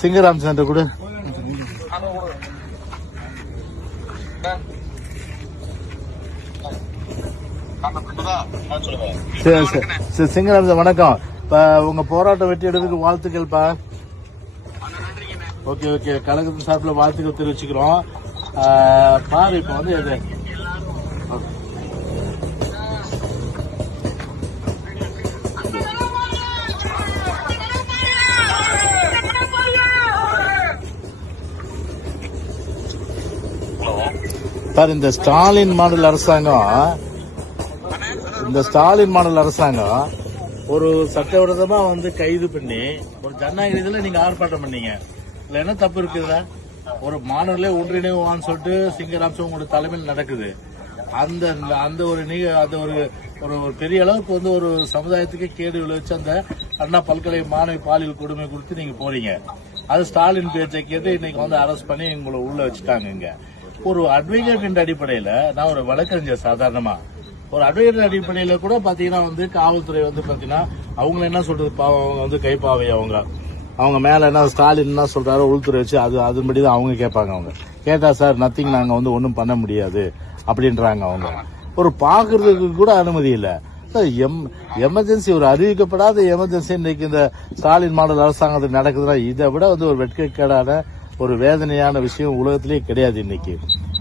சிங்கராம் centre கூட சிங்கராம் sir வணக்கம். இப்ப உங்க போராட்டம் வெற்றி எடுக்கிறதுக்கு வாழ்த்துக்கள்ப்பா. ஓகே ஓகே, கழகத்தின் சார்பில் வாழ்த்துக்கள் தெரிவிச்சுக்கிறோம். பாரு இப்ப வந்து எது சார், இந்த ஸ்டாலின் மாடல் அரசாங்கம் ஒரு சட்டவிரோதமா வந்து கைது பண்ணி ஒரு ஜனநாயகத்துல நீங்க ஆர்ப்பாட்டம் பண்ணீங்க. இதுல என்ன தப்பு இருக்குதுல? ஒரு மாணவர்களே ஒன்றிணைவான்னு சொல்லிட்டு சிங்கராம்சம் உங்களோட தலைமையில் நடக்குது. அந்த ஒரு பெரிய அளவுக்கு வந்து ஒரு சமுதாயத்துக்கு கேடு விளைவிச்சு அந்த அண்ணா பல்கலை மாணவி பாலியல் கொடுமை கொடுத்து நீங்க போறீங்க. அது ஸ்டாலின் பேச்சை கேட்டு இன்னைக்கு வந்து அரெஸ்ட் பண்ணி உங்களை உள்ள வச்சுட்டாங்க. இங்க ஒரு அட்வொகேட் அடிப்படையில, நான் ஒரு வழக்கறிஞர், சாதாரணமா ஒரு அட்வொகேட் அடிப்படையில கூட பாத்தீங்கன்னா வந்து காவல்துறை வந்து பாத்தீங்கன்னா அவங்க என்ன சொல்றது, அவங்க வந்து கைப்பாவை அவங்க மேல என்ன ஸ்டாலின் என்ன சொல்றாரோ உள்துறை வச்சு அதுபடிதான் அவங்க கேட்பாங்க. அவங்க கேட்டா சார் நத்திங் நாங்க வந்து ஒன்னும் பண்ண முடியாது அப்படின்றாங்க. அவங்க ஒரு பாக்குறதுக்கு கூட அனுமதி இல்ல. எமர்ஜென்சி, ஒரு அறிவிக்கப்படாத எமர்ஜென்சி இன்னைக்கு இந்த ஸ்டாலின் மாடல் அரசாங்கத்தில் நடக்குதுன்னா இதை விட வந்து ஒரு வெட்கக்கேடான ஒரு வேதனையான விஷயம் உலகத்திலேயே கிடையாது. இன்னைக்கு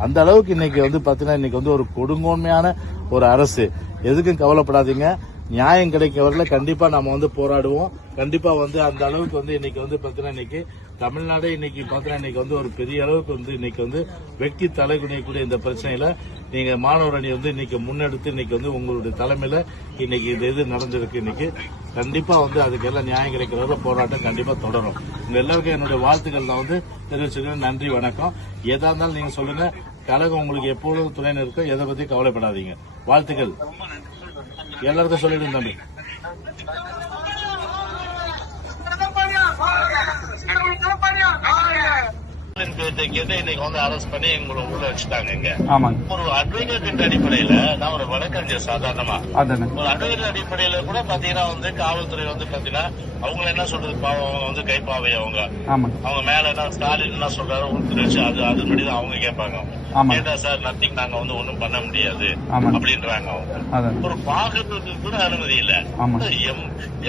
அந்த அளவுக்கு இன்னைக்கு வந்து பாத்தீங்கன்னா இன்னைக்கு வந்து ஒரு கொடுங்கோன்மையான ஒரு அரசு. எதுக்கும் கவலைப்படாதீங்க, நியாயம் கிடைக்கவரில் கண்டிப்பா நம்ம வந்து போராடுவோம். கண்டிப்பா வந்து அந்த அளவுக்கு வந்து இன்னைக்கு வந்து பாத்தீங்கன்னா இன்னைக்கு தமிழ்நாடு இன்னைக்கு பாத்தீங்கன்னா இன்னைக்கு வந்து ஒரு பெரிய அளவுக்கு வந்து இன்னைக்கு வந்து வெட்கி தலைகுனியக்கூடிய இந்த பிரச்சனையில நீங்க மாணவர் அணி வந்து இன்னைக்கு முன்னெடுத்து இன்னைக்கு வந்து உங்களுடைய தலைமையில இன்னைக்கு இந்த இது நடந்திருக்கு. இன்னைக்கு கண்டிப்பா வந்து அதுக்கெல்லாம் நியாயம் கிடைக்கிறத போராட்டம் கண்டிப்பா தொடரும். உங்க எல்லாருக்கும் என்னுடைய வாழ்த்துக்கள் நான் வந்து தெரிவிச்சுக்கிறேன். நன்றி, வணக்கம். எதா இருந்தாலும் நீங்க சொல்லுங்க, கழகம் உங்களுக்கு எப்பொழுதும் துணை இருக்கும். எதை பத்தி கவலைப்படாதீங்க. வாழ்த்துக்கள் எல்லாருக்கும் சொல்லிடுங்க தம்பி. இன்னைக்கு வந்து அரெஸ்ட் பண்ணி உங்களை உள்ள வச்சுட்டாங்க. இங்க ஒரு அட்வொகேட் அடிப்படையில, நான் ஒரு வழக்கறிஞர், சாதாரணமா ஒரு அட்வொகேட் அடிப்படையில கூட பாத்தீங்கன்னா வந்து காவல்துறை வந்து பாத்தீங்கன்னா அவங்க என்ன சொல்றது, அவங்க வந்து கைப்பாவை அவங்க மேல என்ன ஸ்டாலின் என்ன சொல்றாரோ உள்துறை வச்சு அதுபடிதான் அவங்க கேட்பாங்க. கேட்டா சார் நத்திங் நாங்க வந்து ஒன்னும் பண்ண முடியாது அப்படின்றாங்க. அவங்க ஒரு பாக்குறதுக்கு கூட அனுமதி இல்ல.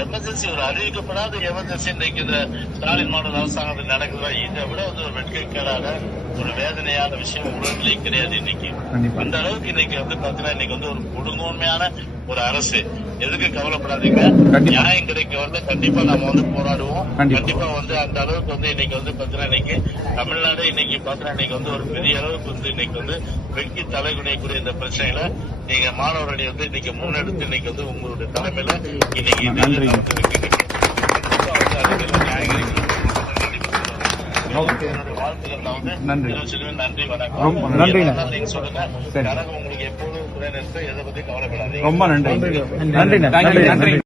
எமர்ஜென்சி, ஒரு அறிவிக்கப்படாத எமர்ஜென்சி இன்னைக்கு இந்த ஸ்டாலின் மாடல் அரசாங்கத்தில் நடக்குதா இதை விட வந்து ஒரு வெட்கக்கேடான ஒரு வேதனையான விஷயம் உலகத்திலேயே கிடையாது. இன்னைக்கு அந்த அளவுக்கு இன்னைக்கு வந்து பாத்தீங்கன்னா இன்னைக்கு வந்து ஒரு கொடுங்கோன்மையான ஒரு அரசு. எதுக்கு கவலைப்படாதீங்க, நியாயம் கிடைக்க வந்து கண்டிப்பா நம்ம வந்து போராடுவோம். கண்டிப்பா வந்து அந்த அளவுக்கு வந்து இன்னைக்கு வந்து பாத்தீங்கன்னா இன்னைக்கு தமிழ்நாடு இன்னைக்கு பாத்தீங்கன்னா இன்னைக்கு வந்து ஒரு பெரிய அளவுக்கு வந்து இன்னைக்கு வந்து வெட்கி தலைகுனியக்கூடிய இந்த பிரச்சனையில நீங்க மாணவர் அணி வந்து இன்னைக்கு முன்னெடுத்து இன்னைக்கு வந்து உங்களுடைய தலைமையில இன்னைக்கு நியாயம் கிடைக்கும். வாழ்த்துக்கள் நான் வந்து தெரிவிச்சுக்கிறேன். நன்றி, வணக்கம். நீங்க சொல்லுங்க, கழகம் உங்களுக்கு எப்போதும் துணை நிறுத்த, எதை பத்தி கவலைப்படாதீங்க. ரொம்ப நன்றி.